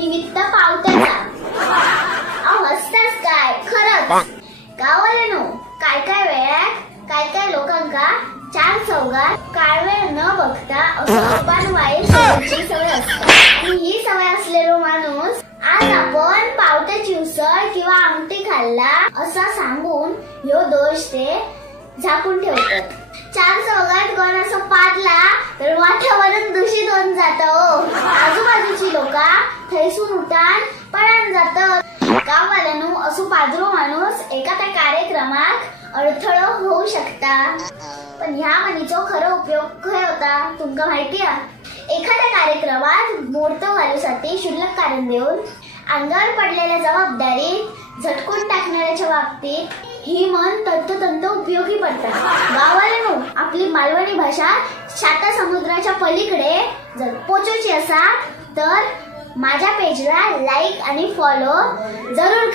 निमित्त पावत्याचा. अहो हसतास काय खरंच. गाववाल्यानो काय काय वेळात काय काय लोकांका चार चौघात काळवेळ न बघता असं वाईट सवय असते. आणि ही सवय असलेलो माणूस आज आपण पावट्याची उसळ किंवा आमटी खाल्ला असा सांगून ह्यो दोष ते झाकून ठेवतात. चार चौघात कोण असं पाडला तर वातावरण दूषित होऊन जात. आजूबाजूची लोका थैसून उठान पळान जातात. गाववाल्यानो असो पादरो माणूस एका त्या कार्यक्रमात अडथळा होऊ शकता. पण ह्या म्हणीचो खरो उपयोग काय होता तुमका माहिती आहे? एखाद्या कार्यक्रमात मोडतो घालूसाठी शुल्लक कारण देऊन अंगावर पडलेल्या जबाबदारीत झटकून टाकणाऱ्याच्या बाबतीत ही मन तंतोतंत उपयोगी पडतात. गावाला आपली मालवणी भाषा शाता समुद्राच्या पलीकडे जर पोचवायची असा तर माझ्या पेजला लाईक आणि फॉलो जरूर